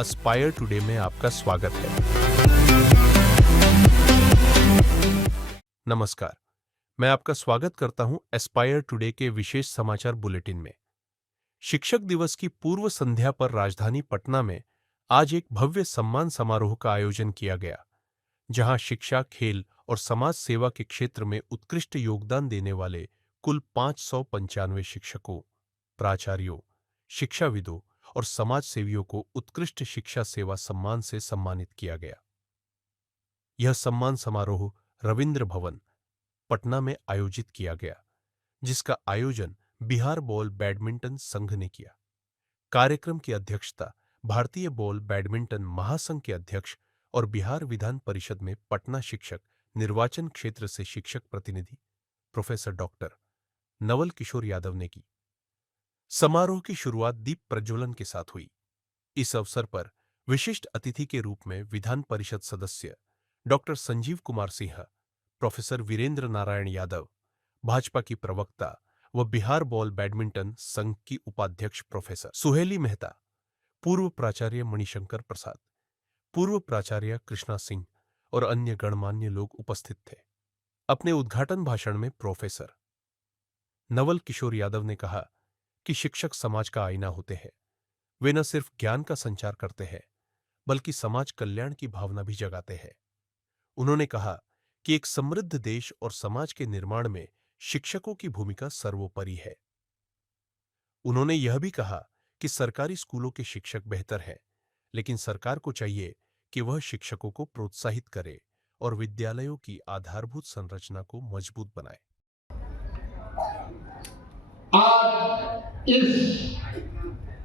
Aspire today में आपका स्वागत है। नमस्कार, मैं आपका स्वागत करता हूं एस्पायर टुडे के विशेष समाचार बुलेटिन में। शिक्षक दिवस की पूर्व संध्या पर राजधानी पटना में आज एक भव्य सम्मान समारोह का आयोजन किया गया, जहां शिक्षा, खेल और समाज सेवा के क्षेत्र में उत्कृष्ट योगदान देने वाले कुल 595 शिक्षकों, प्राचार्यों, शिक्षाविदों और समाज सेवियों को उत्कृष्ट शिक्षा सेवा सम्मान से सम्मानित किया गया। यह सम्मान समारोह रविंद्र भवन, पटना में आयोजित किया गया, जिसका आयोजन बिहार बॉल बैडमिंटन संघ ने किया। कार्यक्रम की अध्यक्षता भारतीय बॉल बैडमिंटन महासंघ के अध्यक्ष और बिहार विधान परिषद में पटना शिक्षक निर्वाचन क्षेत्र से शिक्षक प्रतिनिधि प्रोफेसर डॉक्टर नवल किशोर यादव ने की। समारोह की शुरुआत दीप प्रज्वलन के साथ हुई। इस अवसर पर विशिष्ट अतिथि के रूप में विधान परिषद सदस्य डॉक्टर संजीव कुमार सिंह, प्रोफेसर वीरेंद्र नारायण यादव, भाजपा की प्रवक्ता व बिहार बॉल बैडमिंटन संघ की उपाध्यक्ष प्रोफेसर सुहेली मेहता, पूर्व प्राचार्य मणिशंकर प्रसाद, पूर्व प्राचार्य कृष्णा सिंह और अन्य गणमान्य लोग उपस्थित थे। अपने उद्घाटन भाषण में प्रोफेसर नवल किशोर यादव ने कहा कि शिक्षक समाज का आईना होते हैं। वे न सिर्फ ज्ञान का संचार करते हैं, बल्कि समाज कल्याण की भावना भी जगाते हैं। उन्होंने कहा कि एक समृद्ध देश और समाज के निर्माण में शिक्षकों की भूमिका सर्वोपरि है। उन्होंने यह भी कहा कि सरकारी स्कूलों के शिक्षक बेहतर हैं, लेकिन सरकार को चाहिए कि वह शिक्षकों को प्रोत्साहित करे और विद्यालयों की आधारभूत संरचना को मजबूत बनाए। आज इस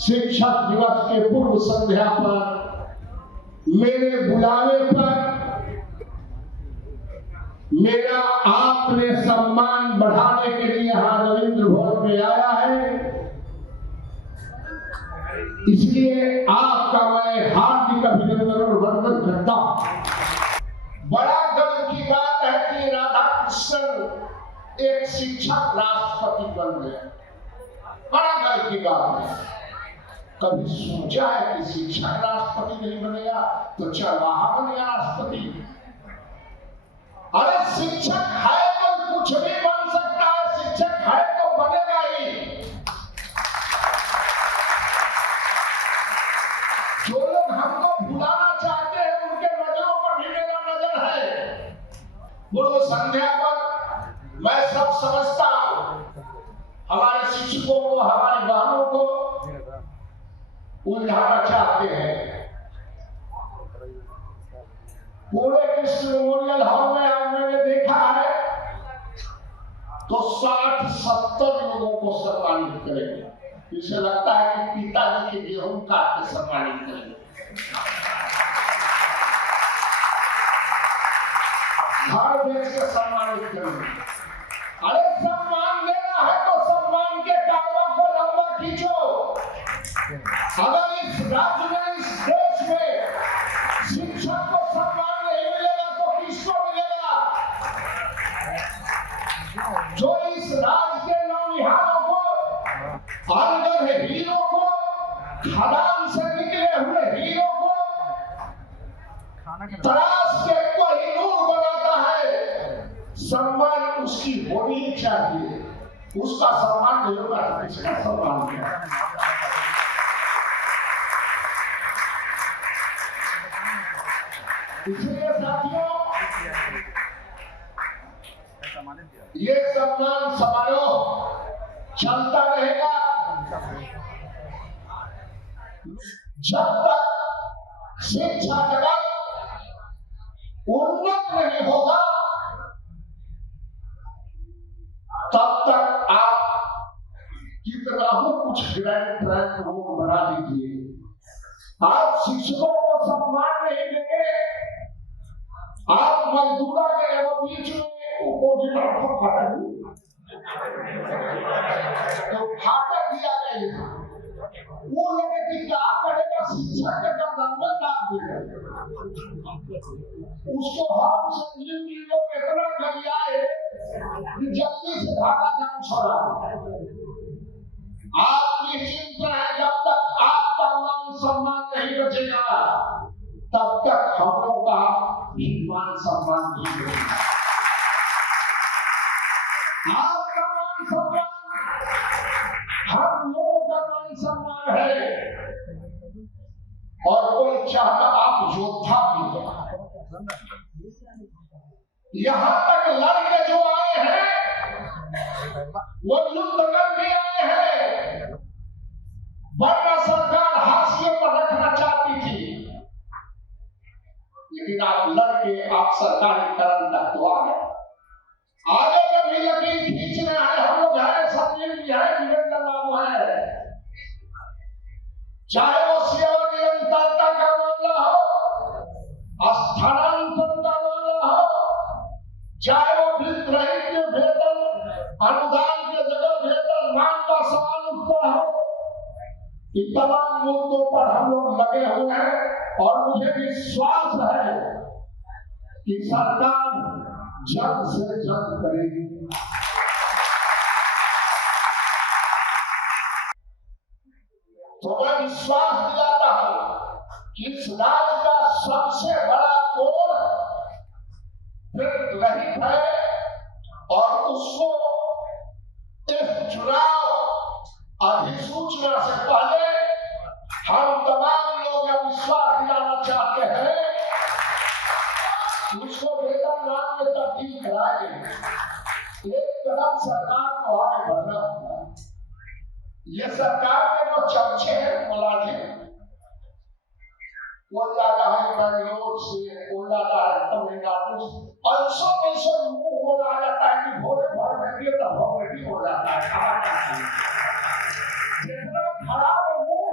शिक्षक दिवस के पूर्व संध्या पर मेरे बुलावे पर मेरा आपने सम्मान बढ़ाने के लिए यहाँ रविंद्र भवन में आया है, इसलिए आपका मैं हार्दिक अभिनंदन और वंदन करता हूं। बड़ा गर्व की बात है कि राधाकृष्णन एक शिक्षक राष्ट्रपति बन गए। बड़ा गर्व की बात है। कभी सोचा है कि शिक्षक राष्ट्रपति नहीं बनेगा तो चरवाहा बनेगा राष्ट्रपति? अरे शिक्षक है तो कुछ भी बन सकता है, शिक्षक है तो बनेगा ही। जो लोग हमको भुलाना चाहते हैं उनके नजरों पर भी मेरा नजर है। पूर्व संध्या पर मैं सब समझता हूं, हमारे शिक्षकों को, हमारी बहनों को उलझाना चाहते हैं। पूरे कृष्ण मेमोरियल हॉल में आज मैंने देखा है तो 60-70 लोगों को सम्मानित करेंगे। इसे लगता है कि पिताजी के गेहूं काट के सम्मानित करेंगे। घर बेच के सम्मानित करेंगे। अरे सम्मान देना है तो सम्मान के काबा को लंबा खींचो। अगर इस राज्य में, इस देश में शिक्षक को सम्मान नहीं मिलेगा तो किसको मिलेगा? जो इस राज्य के नौनिहालों को, अनगढ़ हीरो को, खदान से निकले हुए हीरो को तराश के कोहिनूर बनाता है, सम्मान उसकी होनी चाहिए। उसका सम्मान नहीं होगा तो किसका सम्मान होगा? इसलिए साथियों, ये सम्मान समारोह चलता रहेगा जब तक शिक्षा जगत उन्नत नहीं होगा, तब तक आप कितना हो कुछ ग्रैंड ट्रैक रोड बना दीजिए। आप शिक्षकों को सम्मान नहीं देंगे, आप मजदूरों के बीच में तो फाटक दिया गया, वो लोग की क्या करेगा? शिक्षक के अंदर दाब देगा। उसको हम संजीव जी लोग इतना गरियाए कि जल्दी से धागा जान छोड़ा। आप निश्चिंत रहे, जब तक आपका मान सम्मान नहीं बचेगा हम लोगों का मान सम्मान है और कोई चाहता आप योद्धा भी हो। यहां तक लड़के जो आए हैं वो युद्ध करके आए हैं, वरना सरकार हाशिए पर रखना चाहती थी, लेकिन आप लड़के आप सरकारी कर्म तक तो आ गए। आगे कभी लकीर खींच रहे हैं, हम लोग है, संजीव जी है, वीरेंद्र बाबू है, चाहे वो सेवा निरंतरता का मामला हो, स्थानांतरण का मामला हो, चाहे वो वित्तरहित वेतन अनुदान के जगह वेतन मांग का सवाल उठता हो, इन तमाम मुद्दों पर हम लोग लगे हुए हैं और मुझे विश्वास है कि सरकार जल्द से जल्द करेगी। तो मैं विश्वास दिलाता हूं कि इस राज्य का सबसे बड़ा कोण रहित है और उसको इस चुनाव अधिसूचना से पहले हम तमाम लोग यह विश्वास दिलाना चाहते हैं कि उसको वेतनमान में तब्दील कराएंगे। एक कदम सरकार को आगे बढ़ना होगा। ये सरकार के जो चमचे हैं मुलाजिम, वो ज्यादा है बैंगलोर से, वो ज्यादा है तमिलनाडु से, और सौ मुंह हो जाता है कि भोरे भर बैठिए तो भोरे हो जाता है। जितना खराब मुंह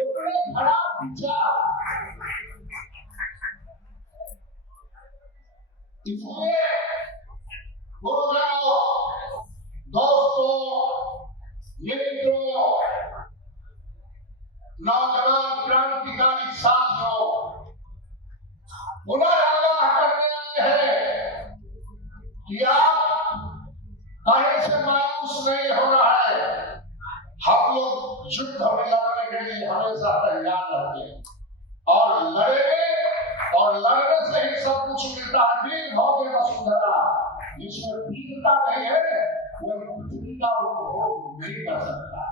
उतने खराब विचार। इसलिए गुरुजनों, दोस्तों, मित्रों, नौजवान क्रांतिकारी साथियों, पुनः आगाह करने आए हैं कि आप कहीं से मायूस नहीं होना है। हम लोग युद्ध में लड़ने के लिए हमेशा तैयार रहते हैं और लड़ेंगे, और लड़ने से ही सब कुछ मिलता है। वीर भोगे वसुंधरा, जिसमें वीरता नहीं है वो पृथ्वी का उपभोग नहीं कर सकता।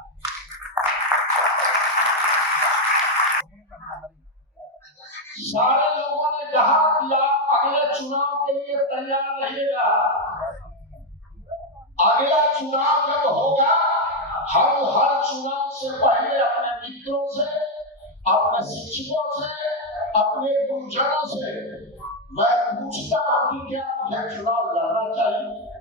सारे लोगों ने कहा कि आप अगले चुनाव के लिए तैयार रहिएगा। अगला चुनाव जब होगा, हम हर चुनाव से पहले अपने मित्रों से, अपने शिक्षकों से, अपने गुरुजनों से मैं पूछता हूं कि क्या मुझे चुनाव लड़ना चाहिए।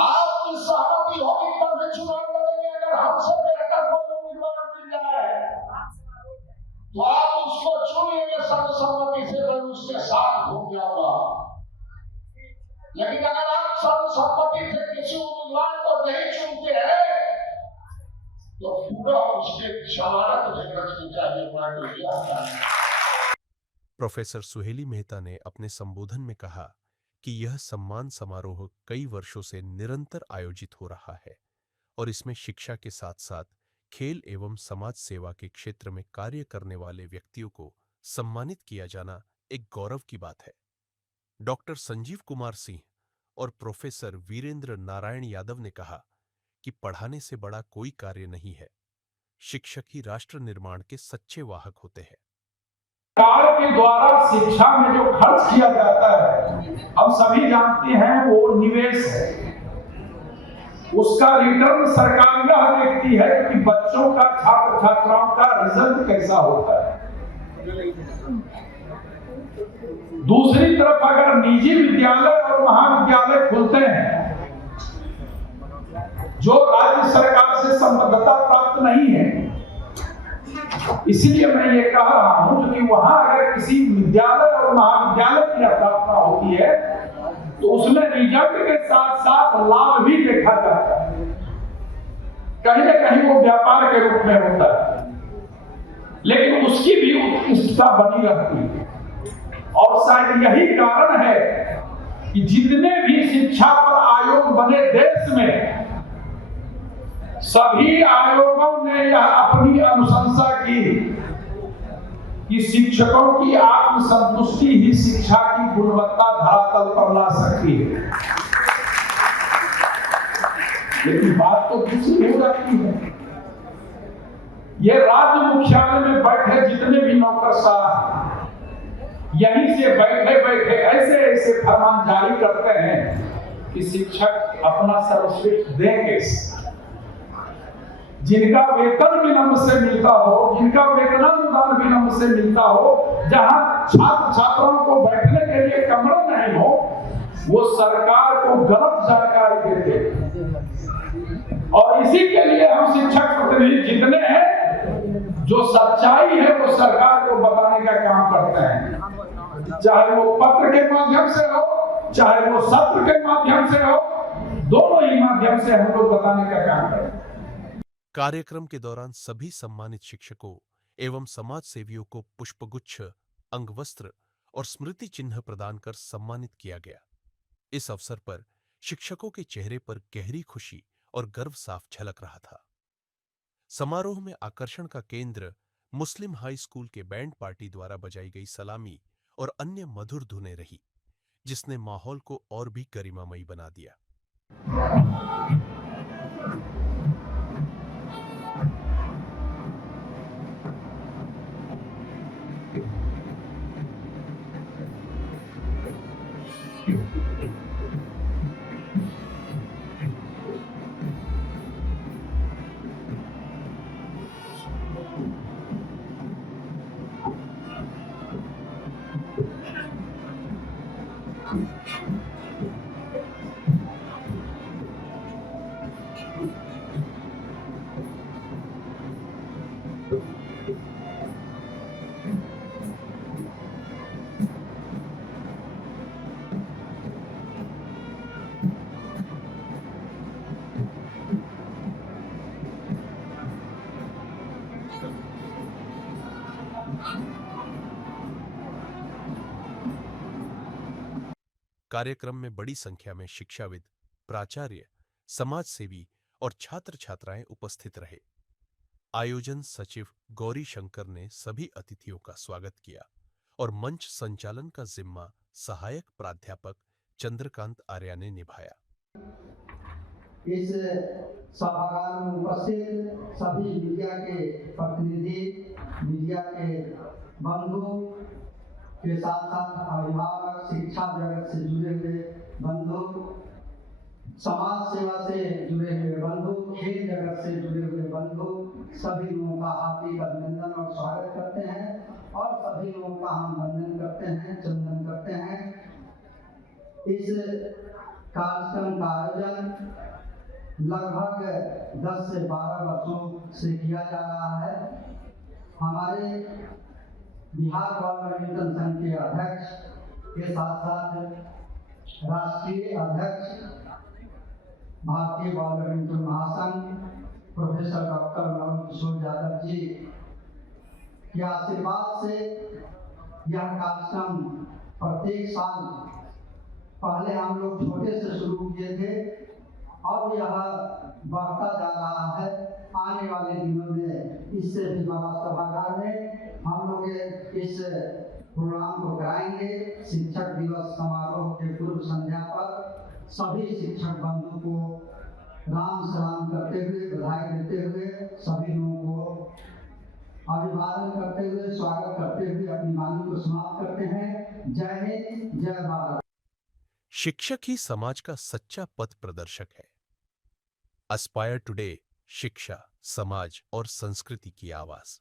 आपकी सहमति होगी तब भी चुनाव लड़ेंगे। अगर हमसे बेहतर कोई उम्मीदवार मिल जाए तो आप उसको चुनेंगे सर्वसम्मति से, मैं उसके साथ घूम जाऊंगा। लेकिन अगर आप सर्वसम्मति से किसी उम्मीदवार को नहीं चुनते हैं तो पूरा उसके जमानत नहीं रखनी चाहिए। मैं तो यह आता है। प्रोफेसर सुहेली मेहता ने अपने संबोधन में कहा कि यह सम्मान समारोह कई वर्षों से निरंतर आयोजित हो रहा है और इसमें शिक्षा के साथ साथ खेल एवं समाज सेवा के क्षेत्र में कार्य करने वाले व्यक्तियों को सम्मानित किया जाना एक गौरव की बात है। डॉक्टर संजीव कुमार सिंह और प्रोफेसर वीरेंद्र नारायण यादव ने कहा कि पढ़ाने से बड़ा कोई कार्य नहीं है, शिक्षक ही राष्ट्र निर्माण के सच्चे वाहक होते हैं। सरकार के द्वारा शिक्षा में जो खर्च किया जाता है, हम सभी जानते हैं वो निवेश है। उसका रिटर्न सरकार यह देखती है कि बच्चों का, छात्र छात्राओं का रिजल्ट कैसा होता है। दूसरी तरफ अगर निजी विद्यालय और महाविद्यालय खुलते हैं जो राज्य सरकार से संबद्धता प्राप्त नहीं है, इसलिए मैं ये कह रहा हूं कि वहां अगर किसी विद्यालय और महाविद्यालय की स्थापना होती है तो उसमें रिजल्ट के साथ साथ लाभ भी देखा जाता है। कहीं न कहीं वो व्यापार के रूप में होता है, लेकिन उसकी भी उत्कृष्टता बनी रहती है। और शायद यही कारण है कि जितने भी शिक्षा पर आयोग बने देश में, सभी आयोगों ने यह अपनी अनुशंसा की कि शिक्षकों की आत्मसंतुष्टि ही शिक्षा की गुणवत्ता धरातल पर ला सकती है। लेकिन बात तो दूसरी हो जाती है ये राज्य मुख्यालय में बैठे जितने भी नौकरशाह हैं, यहीं से बैठे बैठे ऐसे ऐसे फरमान जारी करते हैं कि शिक्षक अपना सर्वश्रेष्ठ देंगे। जिनका वेतन विलंब से मिलता हो, जिनका वेतनानुदान विलंब से मिलता हो, जहां छात्र छात्राओं को बैठने के लिए कमरा नहीं हो, वो सरकार को गलत जानकारी देते हैं। और इसी के लिए हम शिक्षक प्रतिनिधि जितने हैं, जो सच्चाई है वो सरकार को बताने का काम करते हैं, चाहे वो पत्र के माध्यम से हो, चाहे वो सत्र के माध्यम से हो, दोनों ही माध्यम से हम लोग बताने का काम करते हैं। कार्यक्रम के दौरान सभी सम्मानित शिक्षकों एवं समाज सेवियों को पुष्पगुच्छ, अंगवस्त्र और स्मृति चिन्ह प्रदान कर सम्मानित किया गया। इस अवसर पर शिक्षकों के चेहरे पर गहरी खुशी और गर्व साफ झलक रहा था। समारोह में आकर्षण का केंद्र मुस्लिम हाई स्कूल के बैंड पार्टी द्वारा बजाई गई सलामी और अन्य मधुर धुनें रही, जिसने माहौल को और भी गरिमामयी बना दिया। कार्यक्रम में बड़ी संख्या में शिक्षाविद, प्राचार्य, समाज सेवी और छात्र छात्राएं उपस्थित रहे। आयोजन सचिव गौरी शंकर ने सभी अतिथियों का स्वागत किया और मंच संचालन का जिम्मा सहायक प्राध्यापक चंद्रकांत आर्या ने निभाया। इस सभागार में उपस्थित सभी मीडिया के प्रतिनिधि, मीडिया के बंधु के साथ साथ अभिभावक, शिक्षा जगत से जुड़े हुए बंधु, समाज सेवा से जुड़े हुए बंधु, खेल जगत से जुड़े हुए बंधु, सभी लोगों का हार्दिक अभिनंदन और स्वागत करते हैं और सभी लोगों का हम वंदन करते हैं, चंदन करते हैं। इस कार्यक्रम का आयोजन लगभग 10 से 12 वर्षों से किया जा रहा है। हमारे बिहार बॉल बैडमिंटन संघ के अध्यक्ष के साथ साथ राष्ट्रीय अध्यक्ष भारतीय बॉल बैडमिंटन महासंघ प्रोफेसर डॉक्टर नवल किशोर यादव जी के आशीर्वाद से यह कार्यक्रम प्रत्येक साल, पहले हम लोग छोटे से शुरू किए थे, अब यह बढ़ता जा रहा है। आने वाले दिनों में इससे भी बड़ा सभागार में हम लोग इस प्रोग्राम को कराएंगे। शिक्षक दिवस समारोह के पूर्व संध्या पर सभी शिक्षक बंधु को राम सलाम करते हुए, बधाई देते हुए, सभी लोगों को अभिवादन करते हुए, स्वागत करते हुए अपनी वाणी को समाप्त करते हैं। जय हिंद, जय भारत। शिक्षक ही समाज का सच्चा पथ प्रदर्शक है। एस्पायर टुडे शिक्षा, समाज और संस्कृति की आवाज।